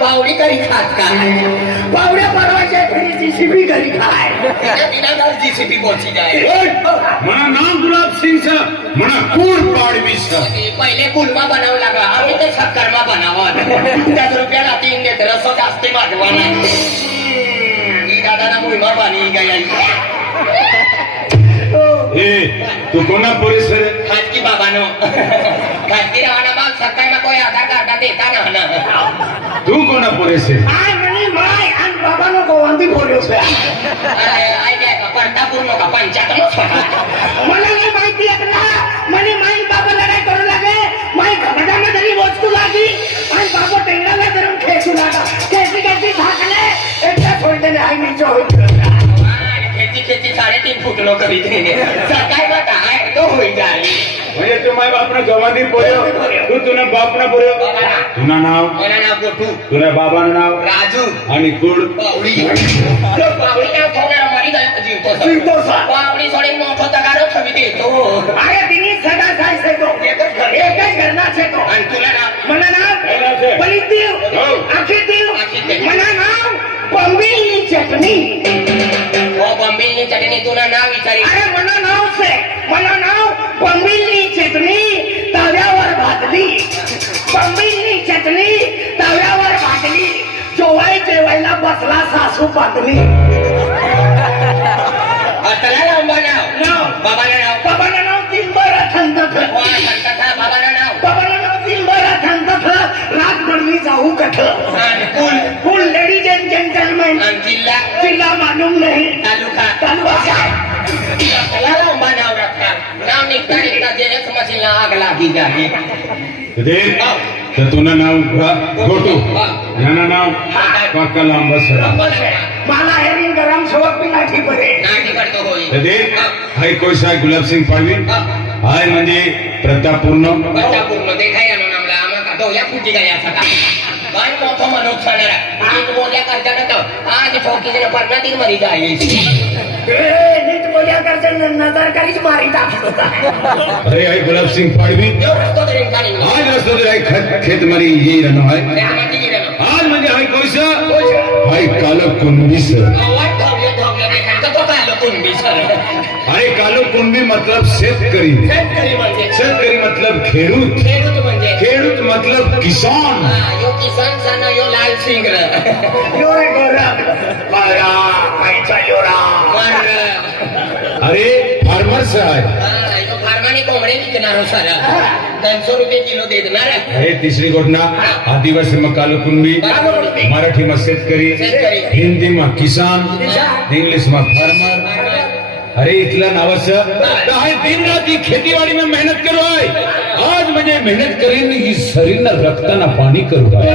पावडी करी खात काय पावड्या परवाच्या घरी जीसीबी घरी खाय दिनादार जीसीबी पोहोची जाय म्हणा नाम गुलाब सिंगचं म्हणा कूड पाडवीस पहिले कुलमा बनावं लागा आम्ही ते सक्करमा बनावं 10 रुपयाला 3 देत रस जास्त मागवाना दादाना मुलमा पाणी गाय तू कोणा पोलीस खाजगी बाबानो खाजगी रवाना बाग सकाळी ना कोई आधार कार्ड देता ना तू कोणा पोलीस माय आणि बाबानो गोवंदी पोलीस आई काय का पडता पूर्ण का पंचायत मला नाही माहिती आहे ना म्हणे माई बाबा लढाई करू लागे माई घबडाला तरी वस्तू लागी आणि बाबा टेंगराला धरून खेचू लागा खेची झाकले एकदा सोडले आई नीचे होईल खेती 3.5 फूट नो करी सकाळी का काय तो होई जाय म्हणजे तू माय बापना गवांदी पोयो तू तुना बापना पोयो तुना नाव मला नाव गोटू तुना बाबानं नाव राजू आणि कुड पावडी तो पावडी नाव ठेवणार मरी जीवतो पावडी सोडे मोठो तगारो ठेवी देतो अरे तिने सदा जायचे तो एकच घरनाचे तो आणि तुला नाव मला नाव पलित देव आखी देव मला नाव पंबीली चटणी बंबीनी चटणी तुला नाव विचारी अरे मला नाव पंबीली चटणी तव्यावर भाजली पंबीली चटणी तव्यावर भाजली जेवायला बसला सासू पातली त्याला नाव बाबाला नाव दिनभर थंड बाबाला नाव दिनभर थंड रातभर मी जाऊ कठ फुल लेडीज एंड जेंटलमैन जिल्हा मालूम नहीं तालुका नाव निघता देण्याच मशीनला आग लागी जाते तर तुला नाव गोटू याना नाव काका लांबसरा मला हेरिंग गरम सोबत मी नाठी पडे नाटी पडतो होई हाय कोयसा गुलाब सिंग पाडवी हाय म्हणजे प्रतापूर्ण देखाय ना नामला आम्हाला तो या फुटी काय असा काय मोठं मनोज छाणारा नीट बोल्या करताना तर आज ठोकीने पर्णातील मरी जायची नीट बोल्या करताना नजर काहीच मारी टाकत होता अरे हाय गुलाब सिंग पाडवी रस्तो तरी काढीन आज रस्तो तरी हाय खेत मरी ये रहनो है आज म्हणजे हाय कोयसा हाय कालो कुंभी सर अरे कालो कुंभी मतलब शेतकरी मतलब खेडूत मतलब किसान यो किसान साना यो लाल सिंग यो रे गोरा मारा आईचा योरा अरे फार्मर्स आहे यो फार्माने कोंबडे विकणार सारा 300 रुपये किलो देणार हे तिसरी घटना आदिवासी में कालो कुंभी मराठी में शेतकरी हिंदी में किसान इंग्लिश में फार्मर अरे इथला नावाचं दिन रात ही खेतीवाडी में मेहनत करू आहे आज म्हणजे मेहनत करीन ही शरीरना रक्ताना पाणी करू आहे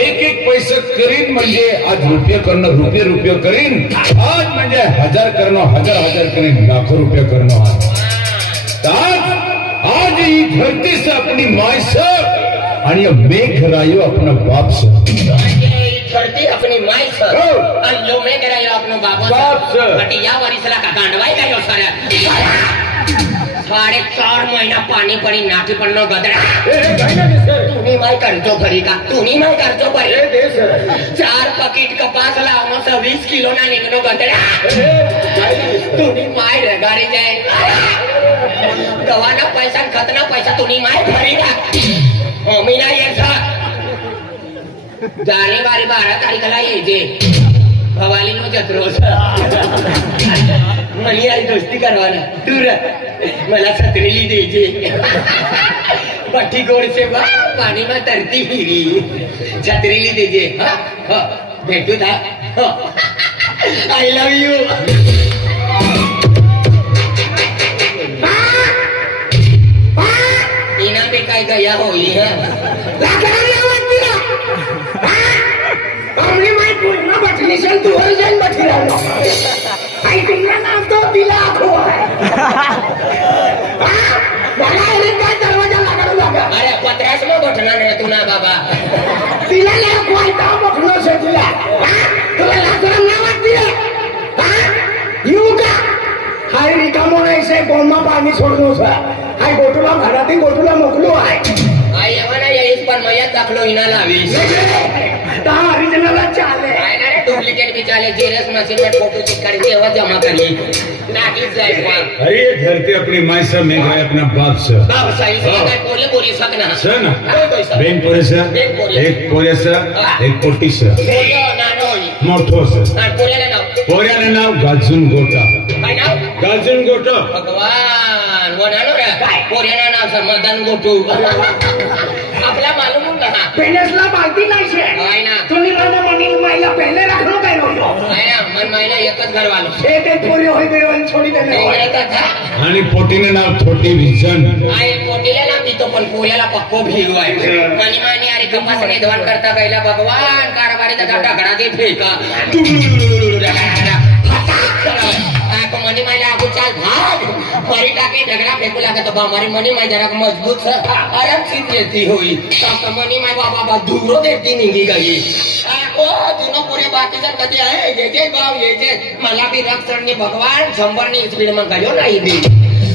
एक पैसा करीन म्हणजे आज रुपये करणं रुपये करीन आज म्हणजे हजार करणं हजार करीन लाखों रुपये करणं आज ही धरती से अपनी माय से आणि मेघ रायो अपना बाप से धरती अपनी माई सर आणि यो मे करायो अपनो बाप सर बट या वरिसला का गांडवाय काय हो सारा 4.5 महिना पाणी पडी नाठी पडनो गदरा तुम्ही माय करतो फरी का तुम्ही माय करतो फरी 4 पकीट कपास लावनो 20 किलो ना निघनो गदरा तुम्ही माय रगाडी जाय गवाना पैसा खतना पैसा तुम्ही माय फरी का मी नाही याचा जानेवारी 12 तारीखला यायचे भवाली जत्रो मनी आई दोस्ती करवाना दूर मला छत्रीली द्यायचे पट्टी गोड से पाणी में तरती फिरी छत्रीली द्यायचे भेटू था आय लव यू इना पे काय गया होई हमने माई पूर्ण बटली सन तू हर जन बटली रहो आई तुमरा नाम तो दिला आखो है बड़ा रे का दरवाजा लगा अरे 50 में बटना नहीं तू ना बाबा दिला ना कोई का बटनो से दिला तुला लाजरम ना मत दिला यू का हाय रिकामो नाही से बोम्मा पाणी सोडनो सा हाय गोटुला घराती गोटुला मोकलो आहे आई आम्हाला येईस पण मया दाखलो इना लावीस ओरिजिनल चाले डुप्लीकेट भी चाले जेरस मशीन में फोटो चेक कर के वह जमा करिए नागिस जाएगा अरे ये धरती अपनी माई से मैं गए अपना बाप से बाप सही से काय बोले बोली सकना सर ना कोई सर बेन पोरे से बेन पोरे. एक पोरे से एक पोटी से बोलो नानोई मोठो से आणि पोऱ्याला नाव पोऱ्याने नाव गाजून गोटा काय नाव गाजून गोटा भगवान वनालो रे पोऱ्याला नाव सर मदन गोटू आपला मालूम ना पेलेसला माहिती नाही शे काय ना तुम्ही मला म्हणील माईला पहिले राखलो काय रोलो आया मन मायला एकच घर वालो एक एक पोरी होई देवन छोडी देणे इंग्रजा था आणि पोटीने नाव थोटी विजन आय पोटीला ना मी तो पण पोऱ्याला पक्को भिरू आहे मनी मानी अरे कपासने धवन करता गईला भगवान कारभारी दादा ढगडा दे फेका मनी मायला आगू चाल भाग मारी टाके ढगडा फेकू लागत बा मारी मनी माय जरा मजबूत आराम से येती हुई तो मनी माय बाबा दूरो देती निघी गई ओ दोनों पुरे बाकी जर कधी आहे येते गाव येते मला बी रक्षणनी भगवान 100 नी स्पीड मग गयो नाही बी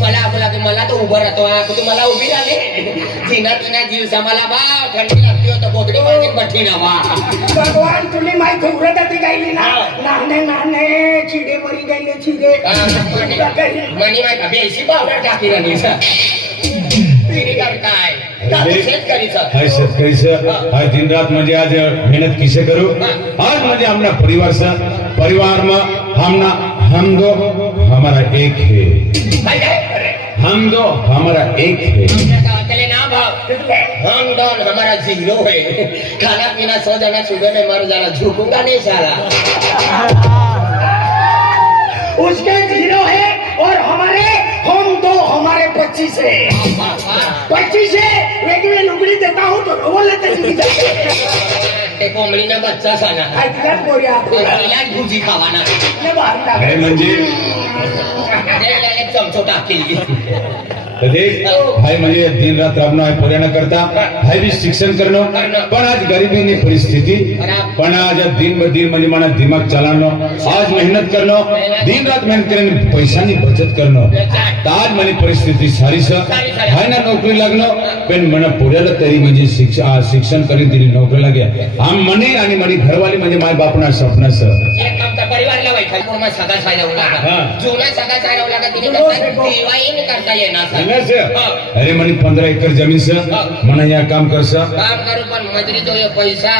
मला आपला की मला तो उभं राहतो तू मला उभी राहिले तिना दिवस मला बा थंडी लागते होतं बोकडी मागे बठी ना बा भगवान तुम्ही माई घुरत गायली ना नाने नाने चिडे मरी गायले चिडे मनी माय बेसी पावडर टाकी राहिली पिढी करताय शेतकरीचं हाय शेतकरीचं हाय दिन रात म्हणजे आज मेहनत किसे करू आज म्हणजे हमना परिवार में हम दो हमारा एक है हम दो हमारा एक है चले ना भाव हम दोन हमारा 0 है खाना पीना 100 जना सुबह में मर जाना झुकूंगा नहीं साला उसके 0 है और हमारे हम दो हमारे 25 है 25 है वेगवेगळी लुगडी देता हूँ तो रोवो लेते ते कोंबडीना बच्चा साना ऐकलाच बोऱ्या तिला भुजी खावाना काय म्हणजे चमचो टाकेली देख हाय म्हणजे दिन रात राबणं आहे पोऱ्यानं करता हाय बी शिक्षण करणं पण आज गरिबीनी परिस्थिती पण आज दिन ब दिन म्हणजे मला दिमाग चालवणं आज मेहनत करणं दिन रात मेहनत करणं पैशानी बचत करणं तर आज म्हणजे परिस्थिती सारीस हाय ना नोकरी लागणं पण मला पोऱ्याला तरी म्हणजे शिक्षण करीन तिने नोकरीला घ्या आम म्हणे आणि म्हणे घरवाली म्हणजे माय बापना स्वप्नास एक आमचा परिवारला वाईट पूर्ण सगळा सायला लागा जुना सगळा सायला लागा तिने दिवाळी करता येणार अरे म्हणे 15 एकर जमीन से म्हणा या काम करसा काम करू पण मजुरी तो पैसा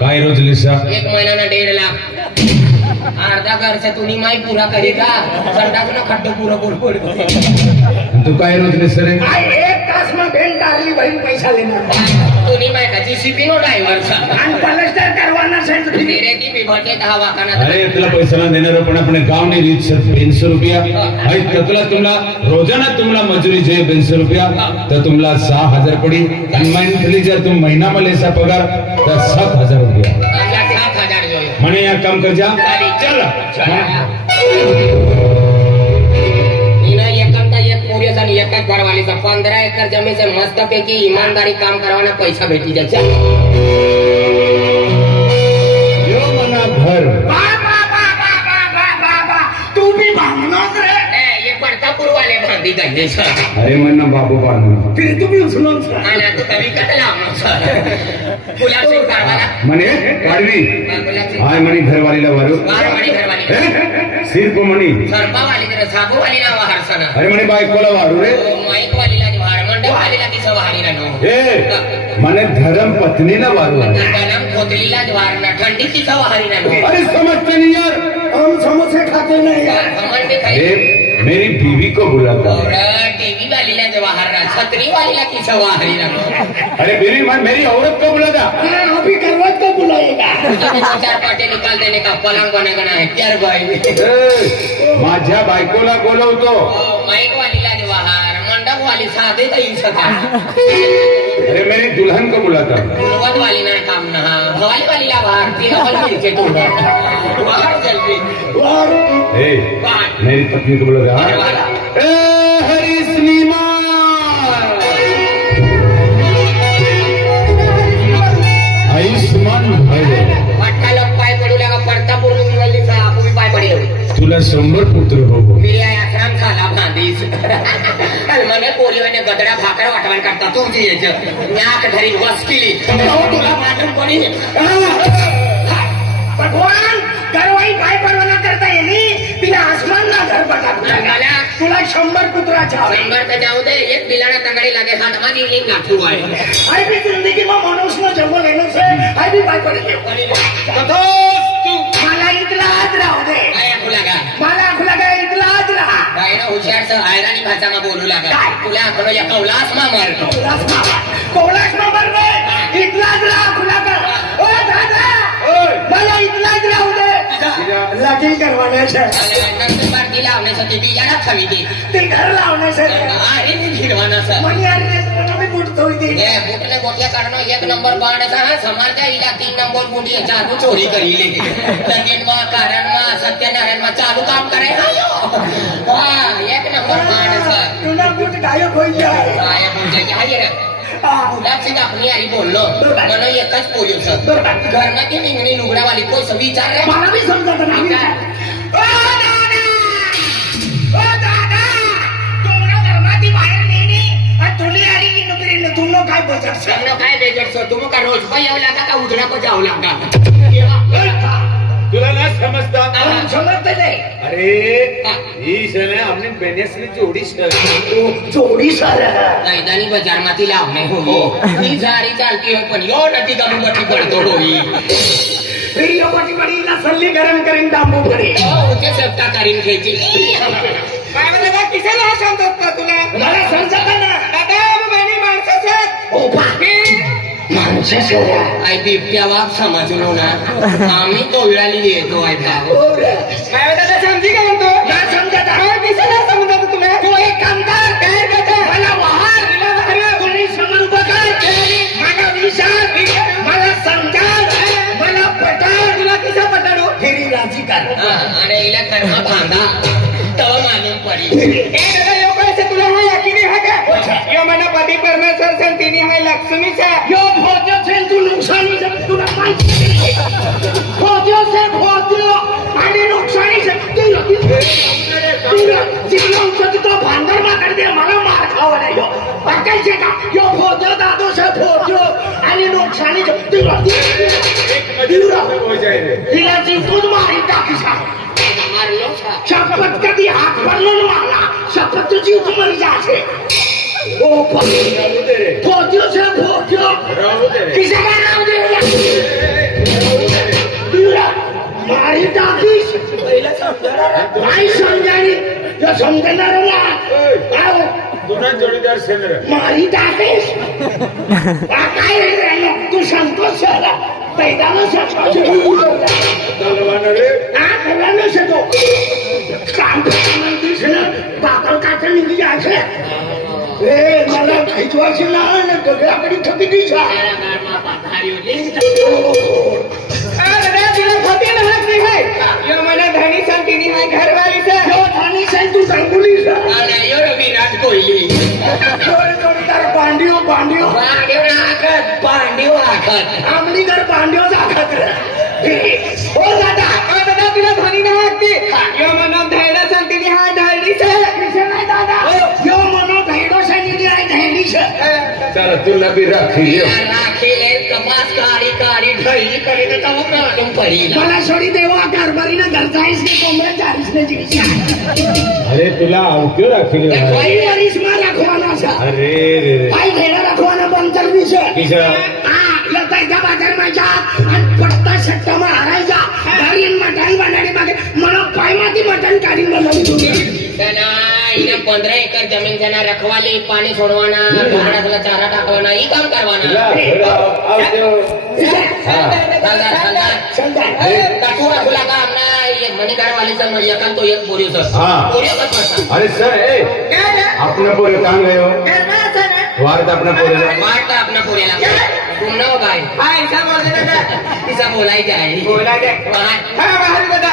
काय रोज लेसा 1 महिना 1.5 लाख अर्धा खर्च तुम्ही माई पुरा करी का संडास न खड्डो पुरो तू काय रोज लेसा रे एक तास में भेंट डाली वही पैसा लेना तुम्ही माय का जीसीबी नो ड्रायव्हर आणि पलस्टर करवाना सेंस मेरे की भी भटे दहा काना अरे तुला पैसा ना देणार पण अपने गांव ने रीत 500 रुपया अरे ततला तुमला रोजाना तुमला मजुरी जे 500 रुपया तर तुमला 6000 पडी मंथली जर तुम महीना में लेसा पगार तर 7000 रुपया 7,000 जो मने या काम कर जा चल पुरेस आणि एकच घरवालीचा 15 एकर जमीनचे मस्तपैकी इमानदारी काम करवाना पैसा भेटी जायचा यो मना घर तू भी भांगनोच रे ये पडतापूर वाले भांडी जायचे अरे म्हणना बाबू बांधू फिर तू भी उचलून आणि तू कमी कटला फुलाची कारवाला मने काढली हाय म्हणे घरवालीला वारू वारवाडी घरवाली सिर को म्हणी सरपावाली तर साबूवाली नाव हरसना अरे म्हणे बायकोला वारू रे माईक वालीला वार मंडप वालीला ती सवारी राहणं ए म्हणे धर्म पत्नीला वारू आहे गलम खोतलीला वार ना थंडीची सवारी राहणं अरे समझते नहीं यार हम समोसे खाते नहीं यार कमल में खाई अरे मेरी बीवी को बुलाता और है टीवी वालीला जवाहर छतरी वालीला की सवारी राहणं अरे मेरी औरत को बुलाता हाँ, अभी करवत को बुलाएगा 4 पाटे निकाल देने का पलंग बनेगा है प्यार भाई माझ्या बायकोला बोलवतो माइक वालीला जवाहर मंडप वाली साधे तो येऊ शका अरे मेरी दुल्हन को बुलाता गुलवत वाली ना काम ना भवाली वालीला वार ती डबल मिलके तू बाहर जल्दी ए मेरी पत्नी को बुलाता ए हरिश्री माँ आयुष्मान भाई पट्टा लोग पाय पडू लागा पडता पूर्ण निवडली आपण मी पाय पडले तुला 100 पुत्र हो मेरे आश्रम झाला बांधीस आणि मला पोलिओने ते गदड्या भाकर वाटवायला करता तुमची यायचं नाक धरी वस केली तुला मात्र कोणी भगवान घरवाई काय परवाना करता येईल तिने आसमानला घर बघा तुला 100 कुत्राच्या 100 पे जाऊ दे एक बिलाना तंगड़ी लगे हाथ में एक गाठू है आई भी जिंदगी में मनुष्य जन्म लेने से आई भी बाय पड़ी मला इतलाच राहू दे आया खुलागा मला खुलागा इतलाच राहा बायना हुशार से आयरानी भाषा में बोलू लगा तुला खरो या कौलास में मर कोलास नंबर रे इतलाच राहा खुलागा ओ दादा मला इतलाच राहू दे लगीन करवाण्याचं नंतर बारकी लावण्यासाठी बियाणा हवी ती ते घर लावण्याचं आहे फिरवानाचं मनी अरे मी बुट थोडी दे ये बुटने गोटिया काढणं एक नंबर बाणाचा हा समानता हिला 3 नंबर बुटी चालू चोरी करी लगीन मा कारण मा सत्यनारायण मा चालू काम करे हा एक नंबर बाणाचा तुला बुट गायब होई जाय काय म्हणजे काय रे मुलाची दाखणी आई बोललो म्हणून एकच पोलीस घरमध्ये निघणे लुगडावाली कोण विचार रे मला भी समजत नाही ओ दादा तुम्हाला धर्माची बाहेर नेली आणि तुली आली की नोकरी तुमनो काय बोलतात समजा काय बेजट तुम का रोज पण येऊ लागा का उजडा पण जाऊ लागा तुला ना समजता समजते नाही अरे ही सण हमने बेनेसली जोडी जोडी सारा मैदानी बाजार मध्ये लावणे होई ही झाडी चालती हो पण यो नदी कमी मोठी पडतो होई व्हिडिओ पाठी पडी ना सल्ली गरम करीन दांबू पडी ते सप्ता करीन घ्यायची काय म्हणलं बा किसाला हा समजत का तुला मला समजत ना दादा बहिणी माणसाचं ओ बाकी माणसाचं आई बिबट्या वाघ समजलो ना आम्ही तोळाली येतो आहे बाबा काय दादा समजी का म्हणतो ना समजत आहे किसाला समजत तुला तू एक काम कर काय करता मला वाहन कोणी समोर उभं कर मला विचार मला समजा मला पटार तुला किसा पटाडो फेरी राजी कर आणि इला कर्म बांधा तव मालूम पडी ए दादा यो कैसे तुला हा यकीनी है का यो मना पती परमेश्वर संतीनी है लक्ष्मी से यो भोज्य से तू नुकसानी से तुला माहिती भोज्य से भोज्य आणि नुकसानी से जितना उचत तो भांडर मा कर दे मला मार खावा नाही यो कैसे का यो भोज्य दादो से भोज्य आणि नुकसानी से तिला जिंकून मारी टाकीसा शपथ कधी हात पडलो मला शपथ तुझी मरी जाते ओ फोट्यो से फोट्यो किसे का नाम दे मारी टाकीस नाही समजानी जो समजणार ना आओ तुला जोडीदार सेंद्र मारी टाकीस काय रे तू संतोष झाला पैदाला करवानो शकतो काम म्हणतीस ना बाकल काका निघी जायचे ए मला खायचवायचे ना गगळ्याकडे थकी दिसा धनी सांगते घरवाली तू सांगुली विराट कोहली पांडिव पांडिव पांडीव आखत आमलीकर पांडिव दाखत हो दादा दादा तुला धनी नाही वाटते यो मनो धैर्य सांगते हाय धैर्यच नाही दादा यो मनो धैर्य सांगते हाय धैर्यच चला तुला बी राखी राखेले कपास काळी काळी ढळी करे तर मालूम पडी मला सोडी देवा कारभारीनं घरचाईस ने कोंबड्या चाळीस ने जीवित अरे तुला आवक्यो राखी कोई वरिस मा रखवाना सा अरे रे रे भाई धैर्य रखवाना बंद कर दिस किसा येता बाजार माझ्या आणि पट्टा सट्टा मा हरायचा घरी मटण बनाडी मागे मला पायमाती मटण काढीन बनवली तुम्ही इने 15 एकर जमीन त्यांना रखवाली पाणी सोडवाना घोडाला चारा टाकवाना ही काम करवाना टाकूरा खुला का आमना ये मणिकारवालीचा एकांत तो एक बोरियो सर अरे सर अपना पोरे काम गयो वार्त अपना पोरे वार्ता अपना पोऱ्याला पुन्हा बाय हाय बोलते दादा तिचा बोलायचं आहे बोला दे बाय हा बाहेर बघा